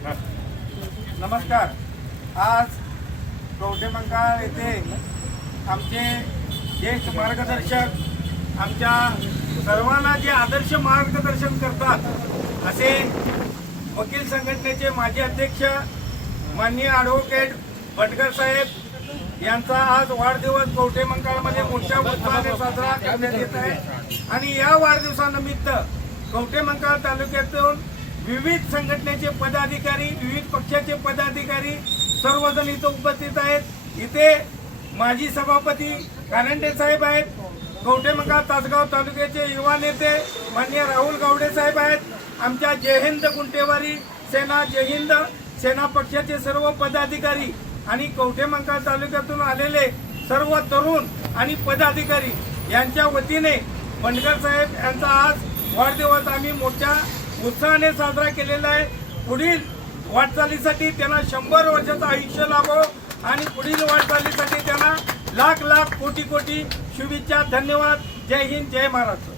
नमस्कार। आज कवठेमंकाळ येथे आमचे ज्येष्ठ मार्गदर्शक आमच्या सर्वांना जे आदर्श मार्गदर्शन करतात असे वकील संघटनेचे माजी अध्यक्ष माननीय ॲडव्होकेट भटकर साहेब यांचा आज वाढदिवस कवठेमंकाळमध्ये मोठ्या उत्साहाने साजरा करण्यात येत आहे आणि या वाढदिवसानिमित्त कवठेमंकाळ तालुक्यातून विविध संघटनेचे पदाधिकारी, विविध पक्षाचे पदाधिकारी सर्वजण इथं उपस्थित आहेत। इथे माजी सभापती कानंडे साहेब आहेत, कवठेमंकाळ तासगाव तालुक्याचे युवा नेते माननीय राहुल गावडे साहेब आहेत, आमच्या जय हिंद गुंटेवारी सेना, जय हिंद सेना पक्षाचे सर्व पदाधिकारी आणि कवठेमंकाळ तालुक्यातून आलेले सर्व तरुण आणि पदाधिकारी यांच्या वतीने भटकर साहेब यांचा आज वाढदिवस आम्ही मोठ्या उत्साहाने साजरा केलेला आहे। पुढील वाटचालीसाठी त्यांना 100 वर्षाचं आयुष्य लाभो आणि पुढील वाटचालीसाठी त्यांना लाख लाख कोटी कोटी शुभेच्छा। धन्यवाद। जय हिंद, जय महाराष्ट्र।